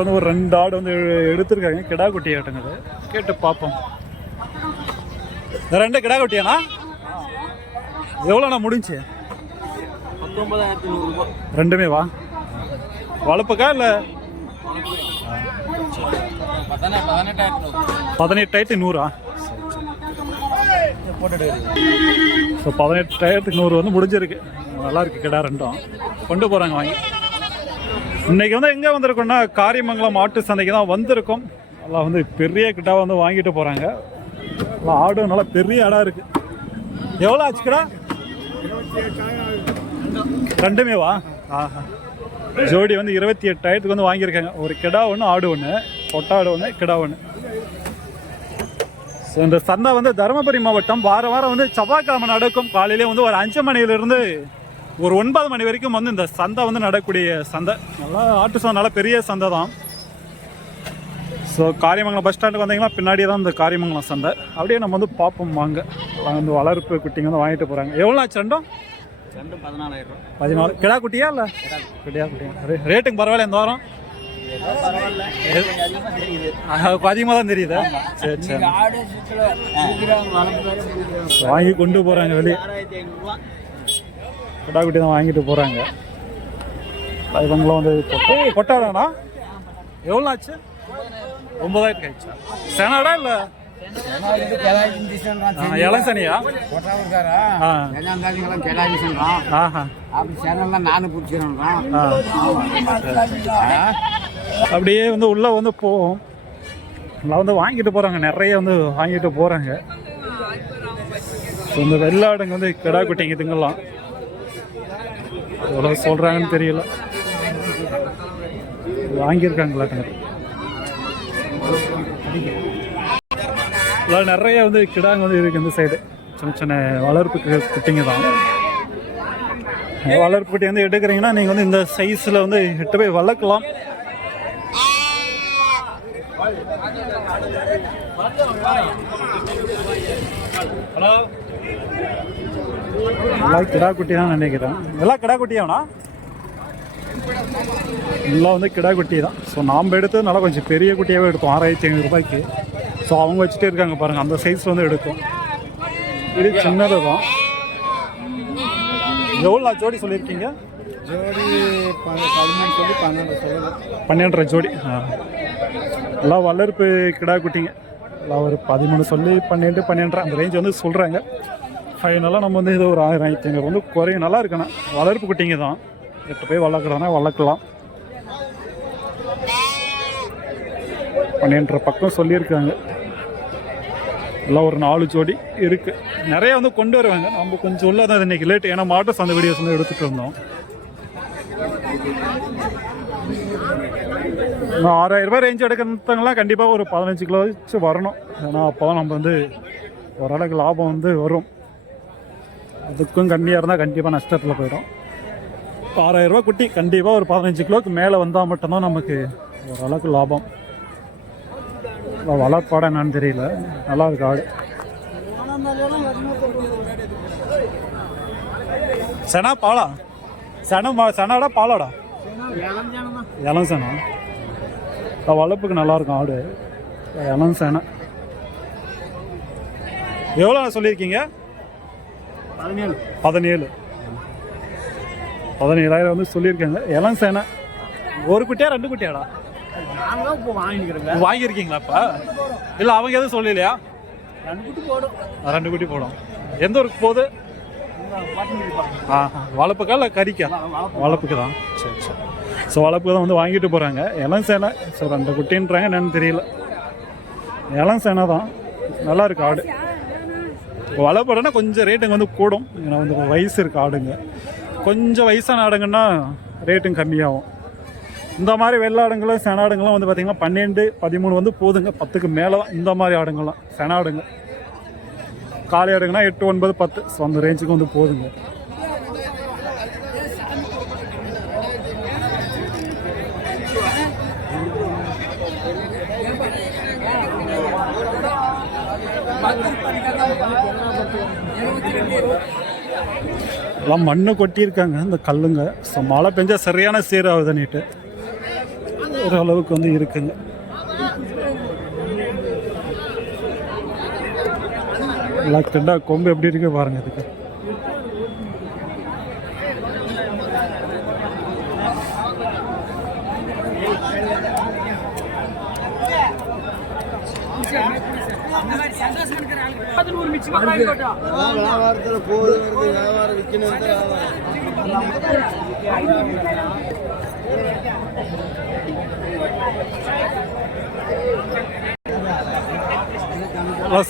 வந்து ஒரு 2 ஆடு வந்து எடுத்துருக்காங்க. கிடா குட்டி ஆட்டுங்க, கேட்டு பார்ப்போம். இந்த 2 கிடா குட்டியாண்ணா எவ்வளோண்ணா முடிஞ்சு? 19,100 ரெண்டுமே வா வளர்ப்புக்கா இல்லை? 18,100. ஸோ 18,100 வந்து முடிஞ்சிருக்கு. நல்லா இருக்கு கிடா ரெண்டும். கொண்டு போகிறாங்க வாங்கி. இன்றைக்கி வந்து எங்கே வந்திருக்கோம்னா காரியமங்கலம் மாட்டு சந்தைக்கு தான் வந்திருக்கோம். நல்லா வந்து பெரிய கிட்டா வந்து வாங்கிட்டு போகிறாங்க. ஆடு நல்லா பெரிய ஆடாக இருக்குது. எவ்வளோ ஆச்சு கிடா? ரெண்டுமே வா. ஆஹா, ஜோடி வந்து 28,000 வந்து வாங்கியிருக்காங்க. ஒரு கிடா ஒன்று, ஆடு ஒன்று, பொட்டாடு ஒன்று, கிடா ஒன்று. ஸோ இந்த சந்தை வந்து தருமபுரி மாவட்டம். வாரம் வந்து செவ்வாய்க்கிழமை நடக்கும். காலையிலே வந்து ஒரு 5 மணிலேருந்து ஒரு 9 மணி வரைக்கும் வந்து இந்த சந்தை வந்து நடக்கக்கூடிய சந்தை. நல்லா ஆட்டு சந்தை, நல்லா பெரிய சந்தை தான். ஸோ காரியமங்கலம் பஸ் ஸ்டாண்டுக்கு வந்தீங்கன்னா பின்னாடியே தான் இந்த காரியமங்கலம் சந்தை. அப்படியே நம்ம வந்து பார்ப்போம் வாங்க. வந்து வளர்ப்பு குட்டிங்க வந்து வாங்கிட்டு போகிறாங்க. எவ்வளோ ஆச்சு ரெண்டும்? 14,000. கிடா குட்டியா இல்லை? கிடா குட்டியா. ரேட்டுக்கு பரவாயில்ல இந்த வாரம்? அதிகமாக தான் தெரியுதா? சரி சரி. வாங்கி கொண்டு போகிறாங்க வெளியே. கிடா குட்டி தான் வாங்கிட்டு போகிறாங்க. இவங்களும் வந்து பொட்டாடாண்ணா எவ்வளோ ஆச்சு? 9,000 ஆயிடுச்சா? செனாடா இல்லை இளசனியா? அப்படியே வந்து உள்ள வந்து போவோம். நல்லா வந்து வாங்கிட்டு போறாங்க. நிறைய வந்து வாங்கிட்டு போறாங்க. இந்த வெள்ளாடுங்க வந்து கிடா குட்டிங்க இதுங்கெல்லாம் எவ்வளோ சொல்றாங்கன்னு தெரியல. வாங்கியிருக்காங்களாட்டுங்க. நிறைய வந்து கிடாங்க வந்து இருக்கு இந்த சைடு. சின்ன சின்ன வளர்ப்பு குட்டிங்க தான். வளர்ப்பு குட்டி வந்து எடுக்கிறீங்கன்னா நீங்கள் வந்து இந்த சைஸில் வந்து எட்டு போய் வளர்க்கலாம். ஹலோ, எல்லாம் கிடா குட்டி தான் நினைக்கிறேன். எல்லாம் கிடா குட்டியாண்ணா? எல்லாம் வந்து கிடா குட்டி தான். ஸோ நாம் எடுத்தது நல்லா கொஞ்சம் பெரிய குட்டியாகவே எடுத்தோம். 6,500 ஸோ அவங்க வச்சுட்டே இருக்காங்க பாருங்கள். அந்த சைஸ் வந்து எடுக்கும். இது சின்னது தான். எவ்வளோ ஜோடி சொல்லியிருக்கீங்க? ஜோடி 13 சொல்லி 12 ஜோடி. எல்லாம் வளர்ப்பு கிடா குட்டிங்க. எல்லாம் ஒரு 13 சொல்லி 12, 12 அந்த ரேஞ்ச் வந்து சொல்கிறாங்க. ஃபைனலாக நம்ம வந்து இது ஒரு 6,500 வந்து குறையும். நல்லா இருக்குண்ணா. வளர்ப்பு குட்டிங்க தான். எட்டு போய் வளர்க்குறோன்னா வளர்க்கலாம். 12 பக்கம் சொல்லியிருக்காங்க. எல்லாம் ஒரு 4 ஜோடி இருக்குது. நிறைய வந்து கொண்டு வருவாங்க. நம்ம கொஞ்சம் உள்ள தான் இன்றைக்கி லேட். ஏன்னா மாட்டு சந்தை வீடியோஸ் வந்து எடுத்துகிட்டு இருந்தோம். 6,000 ரேஞ்ச் எடுக்கிறவங்களாம் கண்டிப்பாக ஒரு 15 கிலோ வச்சு வரணும். ஏன்னா அப்போ தான் நம்ம வந்து ஓரளவுக்கு லாபம் வந்து வரும். அதுக்கும் கம்மியாக இருந்தால் கண்டிப்பாக நஷ்டத்தில் போயிடும். 6,000 குட்டி கண்டிப்பாக ஒரு 15 கிலோவுக்கு மேலே வந்தால் மட்டும்தான் நமக்கு ஓரளவுக்கு லாபம். வளர்ப்பாடா என்னன்னு தெரியல. நல்லா இருக்கு ஆடு. செனா பாலா? செனாடா பாலாடா? இளம் சேனா. வளர்ப்புக்கு நல்லா இருக்கும் ஆடு. இளம் சேனை. எவ்வளோ சொல்லியிருக்கீங்க? 17,000 வந்து சொல்லியிருக்காங்க. இளம் சேனை. ஒரு குட்டியா 2 குட்டியாடா? வாங்கியிருக்கீங்களா இப்போ? இல்லை அவங்க எதுவும் சொல்லலையா? 2 குட்டி போடும். எந்த ஊருக்கு போகுது? வளர்ப்புக்கா இல்லை கறிக்கா? வளர்ப்புக்கு தான். சரி சரி. ஸோ வளர்ப்புக்கு தான் வந்து வாங்கிட்டு போகிறாங்க. இளம் சேனை. ஸோ 2 குட்டின்றாங்க என்னன்னு தெரியல. இளம் சேனை தான். நல்லா இருக்கு ஆடு. வளர்ப்புனா கொஞ்சம் ரேட்டுங்க வந்து கூடும். ஏன்னா வந்து வயசு இருக்கு ஆடுங்க. கொஞ்சம் வயசான ஆடுங்கன்னா ரேட்டும் கம்மியாகும். இந்த மாதிரி வெள்ளாடுங்களும் செனாடுங்களும் வந்து பார்த்திங்கன்னா 12, 13 வந்து போதுங்க. 10க்கு மேலே தான் இந்த மாதிரி ஆடுங்கள்லாம். செனாடுங்க காலை ஆடுங்கன்னா 8, 9, 10. ஸோ அந்த ரேஞ்சுக்கு வந்து போதுங்க. எல்லாம் மண்ணு கொட்டியிருக்காங்க இந்த கல்லுங்க. ஸோ மழை பெஞ்சால் சரியான சீராகுது. நீட்டு ஓரளவுக்கு வந்து இருக்குங்க. பிளாக் டெண்டா கொம்பு எப்படி இருக்கு பாருங்க இதுக்கு. வியாபாரத்தில் போகுது வருது, வியாபாரம் விற்கணும்.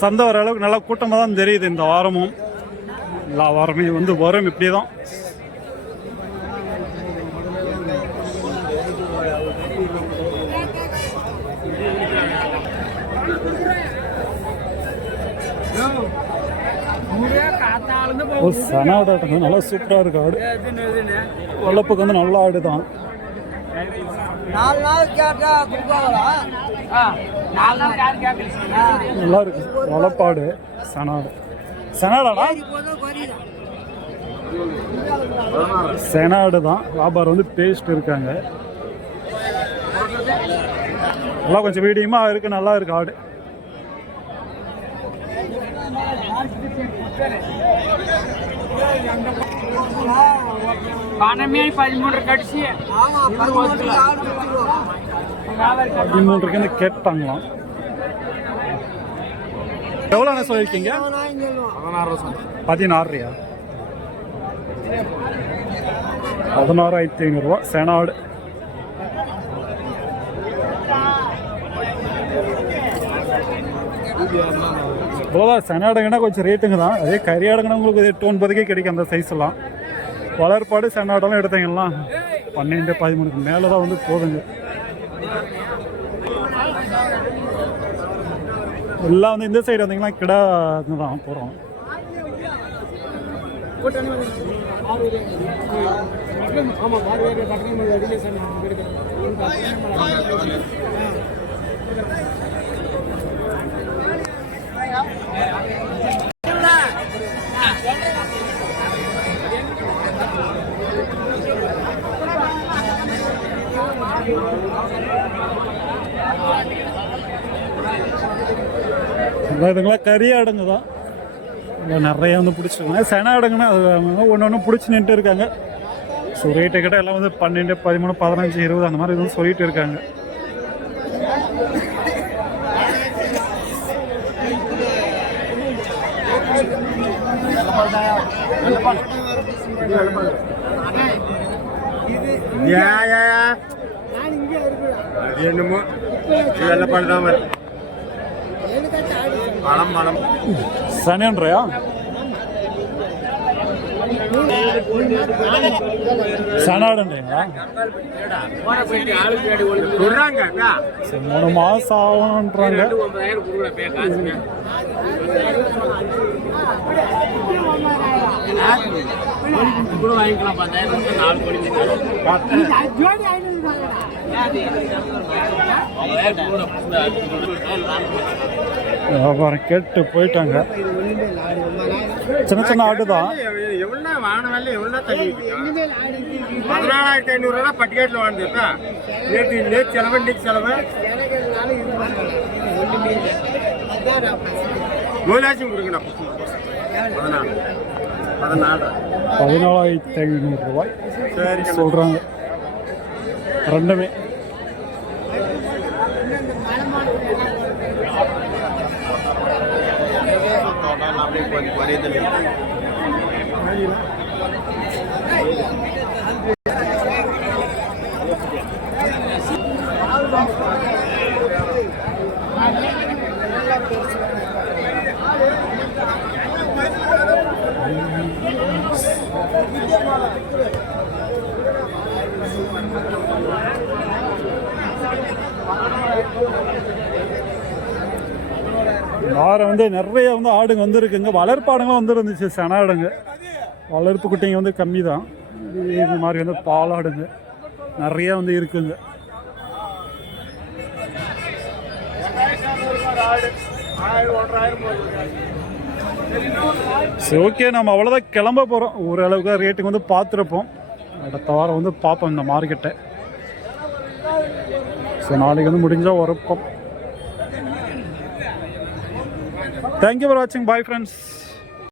சந்தை வர அளவுக்கு நல்லா கூட்டமாக தான் தெரியுது. இந்த வாரமும் எல்லா வாரமே வந்து வரும் இப்படி தான். சனாடாட்டம் நல்லா சூப்பராக இருக்கு ஆடு. வளர்ப்புக்கு வந்து நல்ல ஆடு தான். நல்லா இருக்கு வளர்ப்பாடு. சனாடு சனாடாடா செனாடு தான். வியாபாரம் வந்து பேஸ்ட் இருக்காங்க. நல்லா கொஞ்சம் மீடியமாக இருக்கு. நல்லா இருக்கு ஆடு. பதிமூன்றுக்கு கேட்டாங்களாம். எவ்வளோ சொல்லியிருக்கீங்க? 16,000. 16,500 செனாடு. இவ்வளோதான். செனாடுங்கன்னா கொஞ்சம் ரேட்டுங்க தான். அதே கறியாடுங்கன்னா உங்களுக்கு 8-9 கிடைக்கும் அந்த சைஸ் எல்லாம். வளர்ப்பாடு செனாடெல்லாம் எடுத்தீங்கன்னா 12-13 மேலே தான் வந்து போதுங்க. எல்லாம் வந்து இந்த சைடு வந்தீங்கன்னா கிடா தான் போகிறோம். இதுங்களா கறி ஆடுங்க தான். நிறைய வந்து பிடிச்சிருக்காங்க. சென ஆடுங்கன்னா அது ஒன்று ஒன்று பிடிச்சி நின்று இருக்காங்க. ஸோ ரேட்டு கிட்ட எல்லாம் வந்து 12, 13, 15, 20 அந்த மாதிரி எதுவும் சொல்லிட்டு இருக்காங்க. என்னமோ வெள்ளப்பாடு மனம் மனம் சனியன்றையா சனாடுன்றீங்களா? 3 மாசம் ஆகும்ன்றாங்க. வியாபாரம் கேட்டு போயிட்டாங்க. சின்ன சின்ன ஆடு தான். 14,500 பட்டிக்காட்டில் வாழ்ந்துருக்கா. நேற்று செலவு இன்னைக்கு செலவு கோலாசியம் கொடுக்கணும். 14,500 ரூபாய் சொல்றாங்க ரெண்டுமே. வாரம் வந்து நிறைய வந்து ஆடுங்க வந்துருக்குங்க. வளர்ப்பாடுங்களும் வந்துருந்துச்சு. செனாடுங்க வளர்ப்பு குட்டிங்க வந்து கம்மி தான். இது மாதிரி வந்து பாலாடுங்க நிறைய வந்து இருக்குங்க. சரி, ஓகே, நம்ம அவ்வளோதான் கிளம்ப போகிறோம். ஓரளவுக்கு ரேட்டுக்கு வந்து பார்த்துருப்போம். அடுத்த வாரம் வந்து பார்ப்போம் இந்த மார்க்கெட்டை. ஸோ நாளைக்கு வந்து முடிஞ்சால் உரப்போம். தேங்க்யூ ஃபார் வாட்சிங். Bye friends.